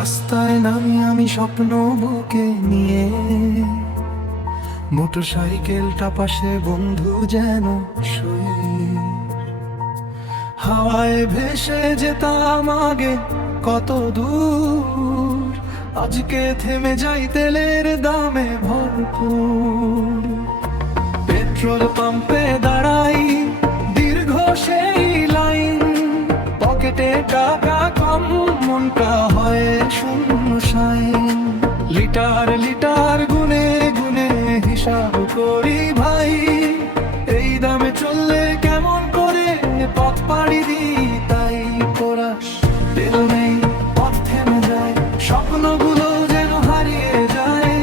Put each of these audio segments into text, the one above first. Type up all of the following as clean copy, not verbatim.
রাস্তায় নামি আমি স্বপ্ন বুকে নিয়ে, মোটর সাইকেলটা পাশে বন্ধু যেন শুয়ে। হাওয়ায় ভেসে যেতাম আগে কত দূর, আজকে থেমে যাই তেলের দামে ভরপুর। পেট্রোল পাম্পে দাঁড়াই দীর্ঘ সেই লাইন, পকেটে টাকা কম মনটা হয় শূন্য সাইন। লিটার লিটার গুনে গুনে হিসাব করি ভাই, এই দামে চললে কেমন করে পথ পাড়ি দিই। তাই কোরাস তেল নেই, পথ থেমে যায়, স্বপ্নগুলো যেন হারিয়ে যায়।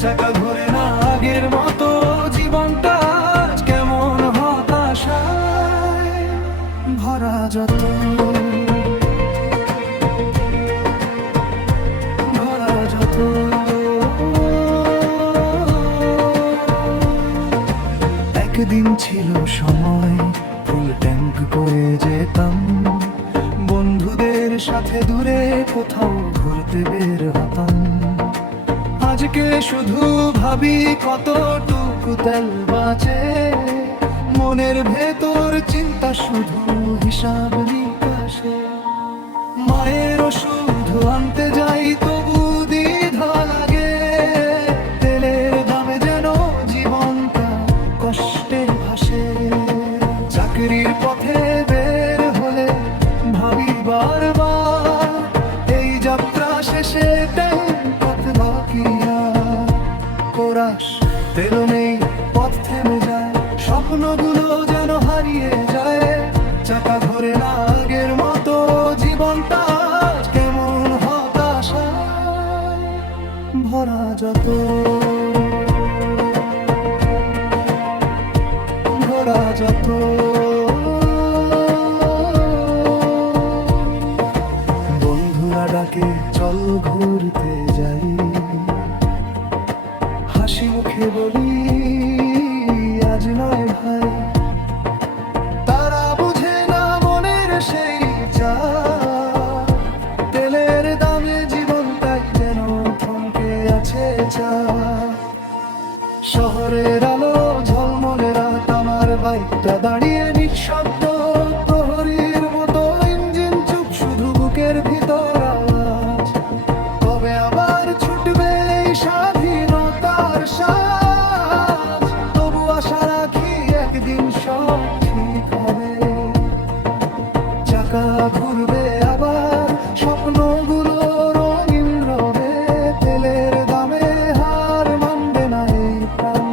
চাকা ঘোরে না আগের মতো, জীবনটা আজ কেমন হতাশায় ভরা। যত ভরা যত একদিন ছিল সময়, ফুল ট্যাঙ্ক করে যেতাম, বন্ধুদের সাথে দূরে কোথাও ঘুরতে বের হতাম। আজকে শুধু ভাবি কতটুকু তেল বাঁচে, মনের ভেতর চিন্তা শুধু হিসাব নিকাশে। মায়ের ওষুধ আনতে যাই তবু দ্বিধা লাগে, তেলের দামে যেন জীবনটা কষ্টে ভাসে। চাকরির পথে বের হলে ভাবি বারবার, এই যাত্রা শেষে কত বাকি আর। কোরাস তেল নেই, পথ থেমে যায়, স্বপ্নগুলো যেন হারিয়ে যায়। চাকা ঘোরে না আগের মতো, জীবনটা আজ কেমন হতাশায় ভরা। যত ভরা যত বন্ধুরা ডাকে চল ঘুরতে যাই, হাসি মুখে বলি আজ নয় ভাই। তারা বুঝে না মনের সেই চাপ, তেলের দামে জীবনটাই যেন থমকে আছে চাপ। শহরের আলো ঝলমলে রাত, আমার বাইকটা দাঁড়িয়ে নিঃশব্দ প্রহরীর মতো, ইঞ্জিন চুপ শুধু বুকের ভিতর আওয়াজ। কবে আবার ছুটবে এই স্বাধীনতার সাজ, তবু আশা রাখি একদিন সব ঠিক হবে। চাকা ঘুরবে আবার, স্বপ্নগুলো রঙিন রবে, তেলের দামে হার মানবে না এই প্রাণ।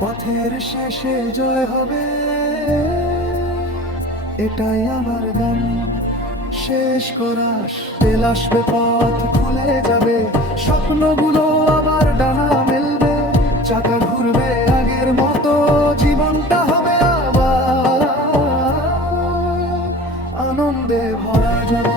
পথের শেষে জয় হবে, এটাই আমার গান। শেষ কোরাস তেল আসবে, পথ খুলে যাবে, স্বপ্নগুলো আবার ডানা মেলবে। চাকা ঘুরবে আগের মতো, জীবনটা হবে আবার আনন্দে ভরা। যত